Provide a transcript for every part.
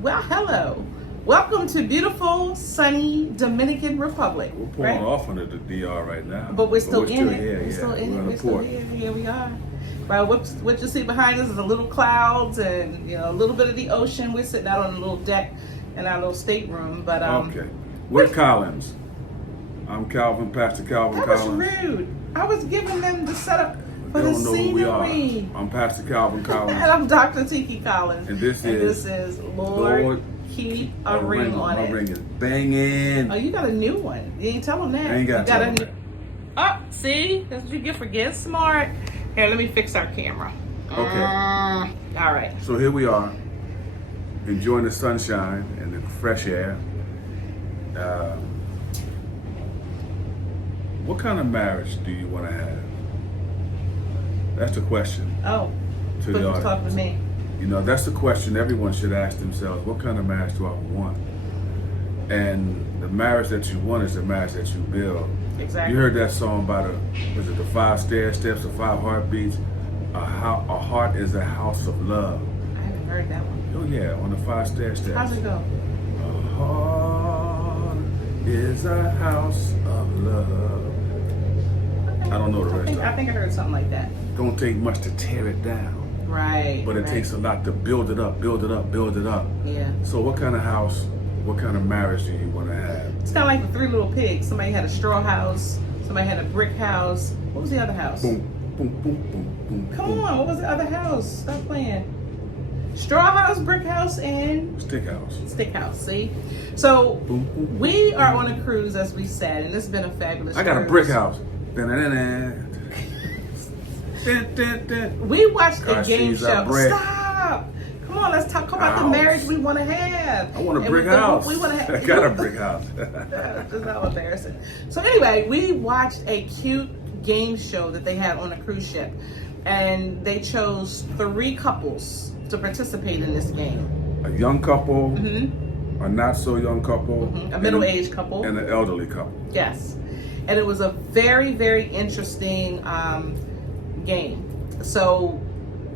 Well, hello. Welcome to beautiful, sunny Dominican Republic. We're pulling right? off under the DR right now. But we're still in it. Here, We're still in it. on We're the still port. here. Here we are. Well, what you see behind us is a little clouds and a little bit of the ocean. We're sitting out on a little deck in our little stateroom. But Okay. We're Collins. I'm Calvin, Pastor Calvin that was Collins. rude. I was giving them the setup for They the don't know who we are. scenery. I'm Pastor Calvin And Collins. I'm Dr. Tiki Collins. And this is Lord Keep a Ring on My It. ring is banging. Oh, you got a new one. You ain't tell them that. I ain't got You to tell a them new. that. Oh, see? That's what you get for getting smart. Here, let me fix our camera. Okay. All right. So here we are, enjoying the sunshine and the fresh air. What kind of marriage do you want to have? That's the question Oh, to but the you talking to audience. me. That's the question everyone should ask themselves. What kind of marriage do I want? And the marriage that you want is the marriage that you build. Exactly. You heard that song by the 5 steps, the 5 heartbeats? A heart is a house of love. I haven't heard that one. Oh yeah, on the 5 steps. How's it go? A heart is a house of love. I don't know the rest of I it. think I heard something like that. Don't take much to tear it down, Right. but it right. takes a lot to build it up, build it up, build it up. Yeah. So what kind of house, what kind of marriage do you want to have? It's kind of like the Three Little Pigs. Somebody had a straw house. Somebody had a brick house. What was the other house? Boom, boom, boom, boom, boom. Come boom. on. What was the other house? Stop playing. Straw house, brick house, and Stick house. stick house. See? So Boom, boom, boom. we are on a cruise, as we said, and it's been a fabulous I got a cruise. brick house. Dun-dun-dun-dun. Dun-dun-dun. We watched a Gosh, game she's show. a brick. Stop! Come on, let's talk about the House. marriage we want to have. I want a And brick with the- house. We want to have. I got a brick house. That's how embarrassing. So anyway, we watched a cute game show that they had on a cruise ship, and they chose 3 couples to participate in this game. A young couple, Mm-hmm. a not so young couple, A middle-aged couple. and an elderly couple. Yes. And it was a very, very interesting game. So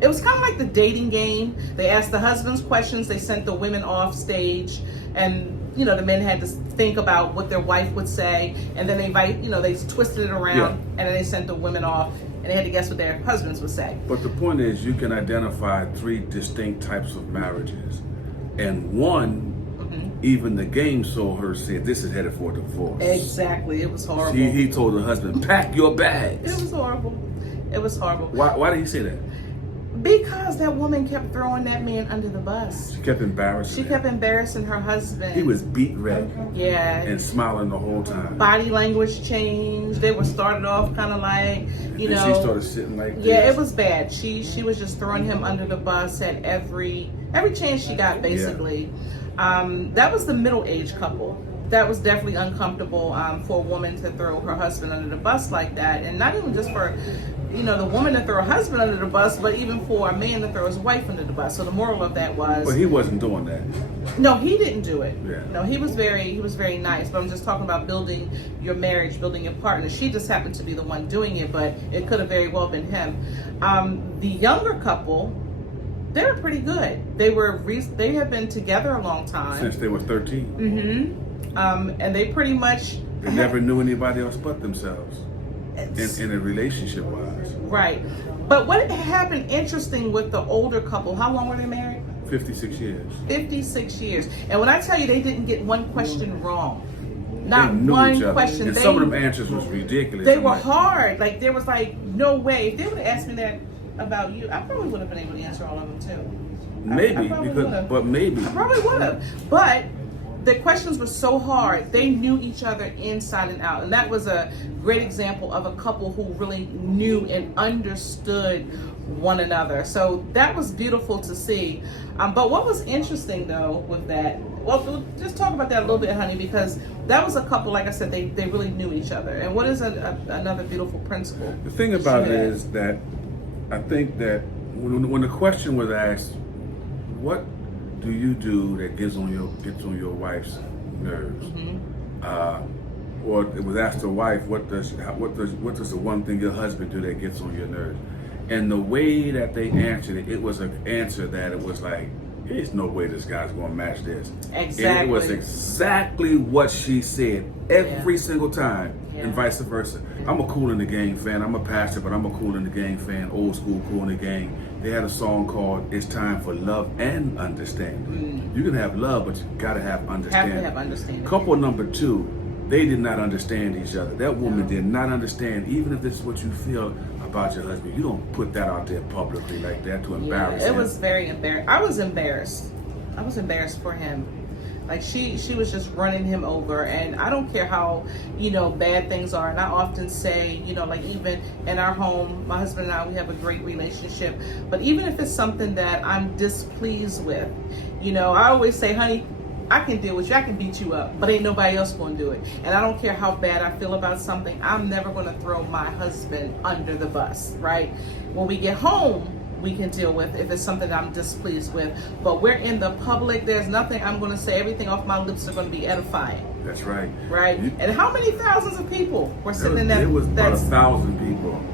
it was kind of like the dating game. They asked the husbands questions, they sent the women off stage, and the men had to think about what their wife would say, and then they twisted it around, Yeah. and then they sent the women off, and they had to guess what their husbands would say. But the point is, you can identify 3 distinct types of marriages. And one, even the game show her said, this is headed for divorce. Exactly. It was horrible. He told her husband, pack your It bags. was horrible. It was horrible. Why did he say that? Because that woman kept throwing that man under the bus. She kept embarrassing She him. kept embarrassing her husband. He was beat red Yeah. and smiling the whole time. Body language changed. They were started off kind of like, And she started sitting like this. Yeah, it was bad. She was just throwing him under the bus at every chance she got, basically. That was the middle-aged couple. That was definitely uncomfortable for a woman to throw her husband under the bus like that, and not even just for the woman to throw her husband under the bus, but even for a man to throw his wife under the bus. So the moral of that was, But he wasn't doing that. no, he didn't do it. Yeah. No, he was very nice. But I'm just talking about building your marriage, building your partner. She just happened to be the one doing it, but it could have very well been him. The younger couple, they were pretty good. They had been together a long time. Since they were 13. And they pretty much They never knew anybody else but themselves. In a relationship wise. Right. But what happened interesting with the older couple? How long were they married? 56 years. 56 years. And when I tell you they didn't get one question wrong, They not knew one each other. question. And some of them answers was ridiculous. They I'm were like, hard. Like there was no way. If they would have asked me that about you, I probably would have been able to answer all of them too. Maybe, I probably would've. maybe. I probably would have. But the questions were so hard. They knew each other inside and out. And that was a great example of a couple who really knew and understood one another. So that was beautiful to see. But what was interesting though with that, well, we'll just talk about that a little bit, honey, because that was a couple, like I said, they really knew each other. And what is another beautiful principle? The thing about it is that I think that when the question was asked, what do you do that gets on your wife's nerves? Or it was asked the wife, what does the one thing your husband do that gets on your nerves? And the way that they answered it, it was an answer that it was like, there's no way this guy's going to match this. Exactly. And it was exactly what she said every single time, and vice versa. I'm a Kool in the Gang fan. I'm a pastor, but I'm a Kool in the Gang fan, old school Kool in the Gang. They had a song called It's Time for Love and Understanding. You can have love, but you got to have understanding. Have to have understanding. Couple number two, they did not understand each other. That woman did not understand, even if this is what you feel about your husband, you don't put that out there publicly like that to embarrass him. It was very embarrassing. I was embarrassed. I was embarrassed for him. Like she was just running him over, and I don't care how, bad things are. And I often say, like even in our home, my husband and I, we have a great relationship. But even if it's something that I'm displeased with, I always say, honey, I can deal with you. I can beat you up, but ain't nobody else going to do it. And I don't care how bad I feel about something. I'm never going to throw my husband under the bus, right? When we get home, we can deal with if it's something that I'm displeased with. But we're in the public. There's nothing I'm going to say. Everything off my lips are going to be edifying. That's right. Right? And how many thousands of people were sitting in that? It was about 1,000 people.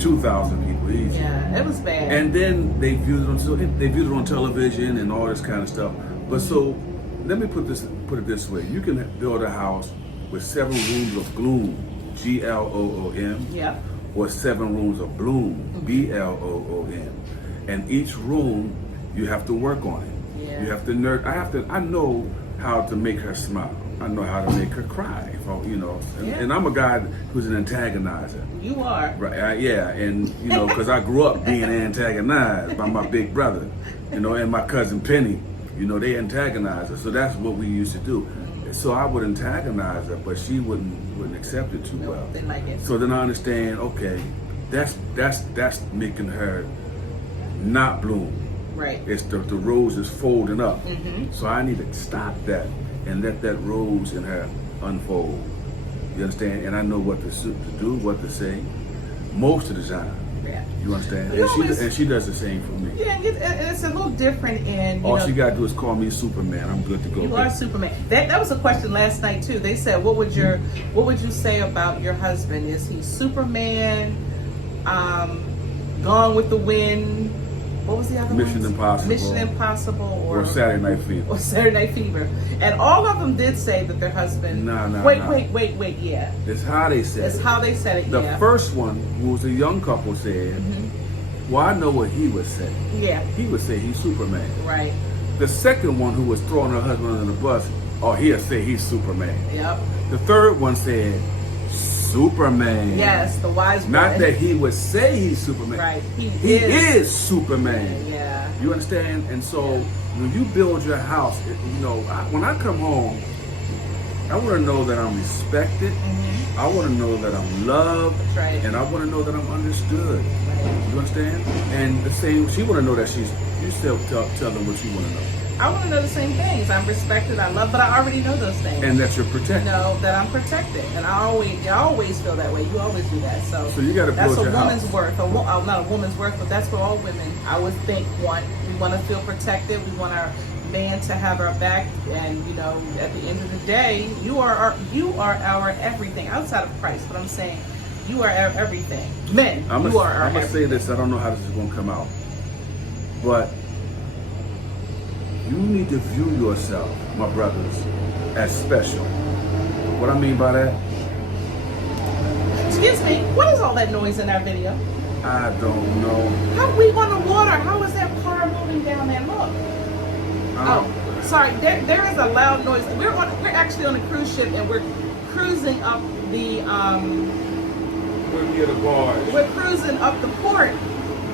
2,000 people easy. Yeah, it was bad. And then they viewed it on television and all this kind of stuff. But so let me put it this way: you can build a house with 7 rooms of gloom, GLOOM, or 7 rooms of bloom, BLOOM, and each room you have to work on it. Yeah. You have to I know how to make her smile. I know how to make her cry. And I'm a guy who's an antagonizer. You are. Right, and because I grew up being antagonized by my big brother, and my cousin Penny, they antagonize her. So that's what we used to do. So I would antagonize her, but she wouldn't accept it too well. Didn't like it. So then I understand, okay, that's making her not bloom. Right. It's the rose is folding up. So I need to stop that and let that rose in her unfold. You understand? And I know what to do, what to say, most of the time. Yeah. You understand? And she does the same for me. Yeah, it's a little different in. All she gotta do is call me Superman. I'm good to go. You are Superman. That was a question last night too. They said, what would you say about your husband? Is he Superman? Gone with the Wind? What was the other one? Mission Impossible. Mission Impossible, or Saturday Night Fever. Or Saturday Night Fever. And all of them did say that their husband. Wait. Yeah. It's how they said it. It's how they said it. The first one, who was a young couple, said, "Well, I know what he would say. Yeah. He would say he's Superman." Right. The second one, who was throwing her husband under the bus, he'll say he's Superman. Yep. The third one said, Superman. Yes, the wise boy. Not that he would say he's Superman. Right. He is Superman. Yeah. You understand? And so when you build your house, when I come home, I want to know that I'm respected. I want to know that I'm loved. That's right. And I want to know that I'm understood. Right. You understand? And the same, she want to know that you still tell them what you want to know. I want to know the same things. I'm respected, I love, but I already know those things. And that you're protected. That I'm protected, and I always feel that way. You always do that. So you got to build your house. That's a woman's worth. Not a woman's worth, but that's what all women, I would think, want. We want to feel protected. We want our man to have our back, and at the end of the day, you are our everything outside of Christ. But I'm saying, you are our everything. Men, you are our everything. I'm gonna say this. I don't know how this is gonna come out, but you need to view yourself, my brothers, as special. What I mean by that? Excuse me, what is all that noise in our video? I don't know. How we on the water? How is that car moving down there? Look. Sorry. There is a loud noise. We're actually on a cruise ship, and we're cruising up the. We're near the barge. We're cruising up the port.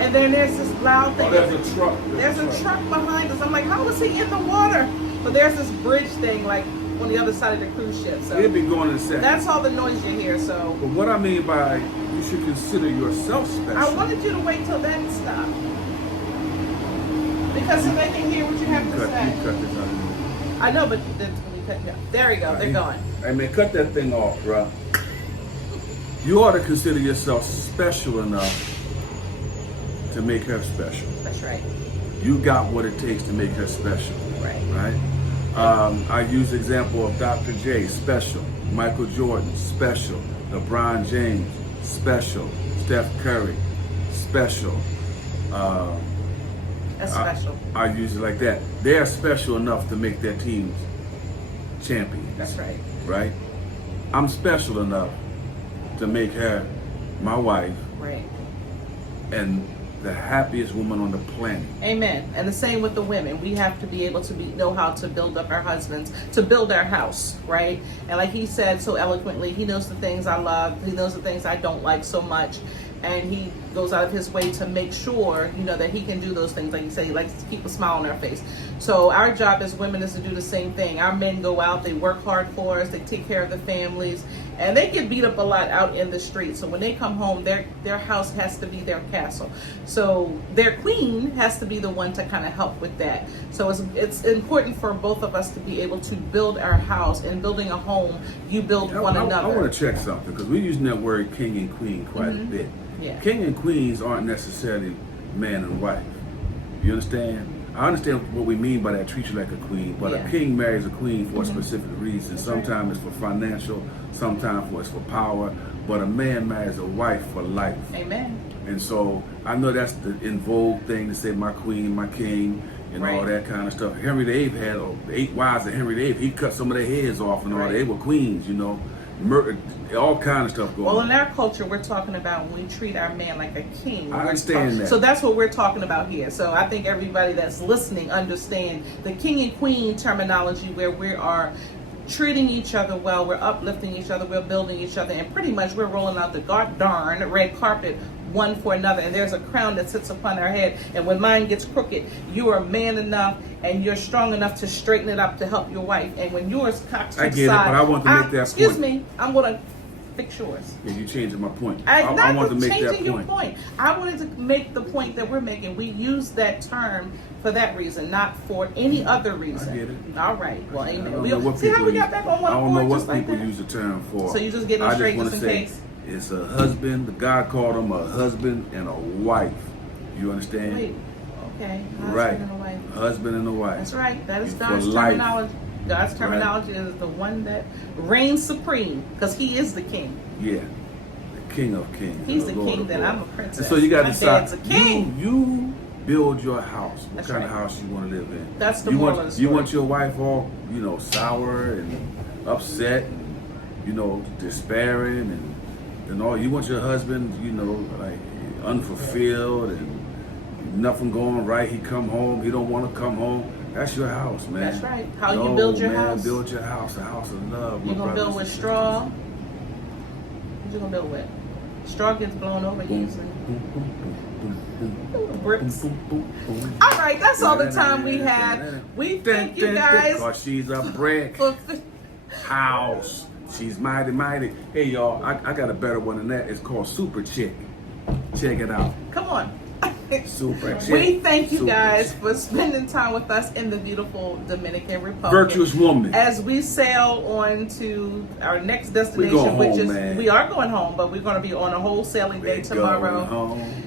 And then there's this loud thing. There's a truck. There's a truck behind us. I'm like, how is he in the water? But there's this bridge thing, like on the other side of the cruise ship. So it'll be going in a second. That's all the noise you hear. So. But what I mean by you should consider yourself special. I wanted you to wait till that stopped, because then they can hear what you have to say. You cut this out. I know, but there you go. They're going. Hey man, cut that thing off, bro. You ought to consider yourself special enough to make her special. That's right. You got what it takes to make her special. Right. Right? I use the example of Dr. J, special. Michael Jordan, special. LeBron James, special. Steph Curry, special. That's special. I use it like that. They're special enough to make their teams champions. That's right. Right? I'm special enough to make her my wife Right. and the happiest woman on the planet. Amen. And the same with the women. We have to be able to know how to build up our husbands, to build our house, right? And like he said so eloquently, he knows the things I love, he knows the things I don't like so much, and he goes out of his way to make sure, that he can do those things. Like you said, he likes to keep a smile on our face. So our job as women is to do the same thing. Our men go out, they work hard for us, they take care of the families, and they get beat up a lot out in the street. So when they come home, their house has to be their castle. So their queen has to be the one to kind of help with that. So it's important for both of us to be able to build our house. And building a home, you build one another. I want to check something, because we're using that word king and queen quite a bit. Yeah. King and queens aren't necessarily man and wife. You understand? I understand what we mean by that, treat you like a queen, but Yeah. a king marries a queen for a specific reason. Sometimes it's for financial, sometimes it's for power, but a man marries a wife for life. Amen. And so I know that's the in vogue thing to say my queen, my king, and all Right. that kind of stuff. Henry VIII had the 8 wives of Henry VIII. He cut some of their heads off and all Right. that. They were queens, murder, all kind of stuff going Well, on. in our culture, we're talking about when we treat our man like a king. I understand that. So that's what we're talking about here. So I think everybody that's listening understand the king and queen terminology, where we are treating each other well, we're uplifting each other, we're building each other, and pretty much we're rolling out the god darn red carpet one for another, and there's a crown that sits upon our head, and when mine gets crooked, you are man enough and you're strong enough to straighten it up to help your wife, and when yours cocks to I the get it, side, but I want to make that excuse point. me, I'm going to fix yours. Yeah, you changing my point. I I want to make that changing your point. point. I wanted to make the point that we're making. We use that term for that reason, not for any other reason. I get it. All right. Well, I amen. don't know what See how people we got use- back on one I don't know accord what just like people that? use the term for. So you just getting I straight wanna just in say case? it's a husband. God called them a husband and a wife. You understand? Wait. Okay. Husband Right. and a wife. Husband and a wife. That's right. That is For God's life. terminology. God's terminology is the one that reigns supreme, because He is the King. Yeah. The King of Kings. He's and the Lord king, of then Lords. I'm a princess. And so you got to My decide. dad's a king. You build your house. What That's kind of right. house you want to live in? That's the you moral want, of the You story. want your wife all, sour and upset and, despairing and all. You want your husband, like unfulfilled and nothing going right. He come home. He don't want to come home. That's your house, man. That's right. How you build your house. Build your house, a house of love. You're going to build with straw. What you going to build with? Straw gets blown over easily. Bricks. All right, that's all the time we have. We thank you guys. Because she's a brick house. She's mighty, mighty. Hey, y'all, I got a better one than that. It's called Super Chick. Check it out. Come on. Super Chick. We thank you Super guys Chick. for spending time with us in the beautiful Dominican Republic. Virtuous woman. As we sail on to our next destination, going which home, is man. we are going home, but we're going to be on a wholesaling day We're tomorrow. going home.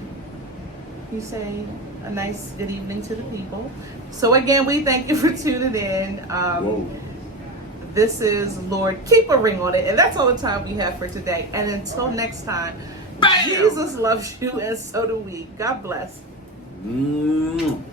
You say a nice good evening to the people. So again, we thank you for tuning in. Whoa. This is Lord, keep a ring on it, and that's all the time we have for today. And until next time, Bam! Jesus loves you, and so do we. God bless. Mm.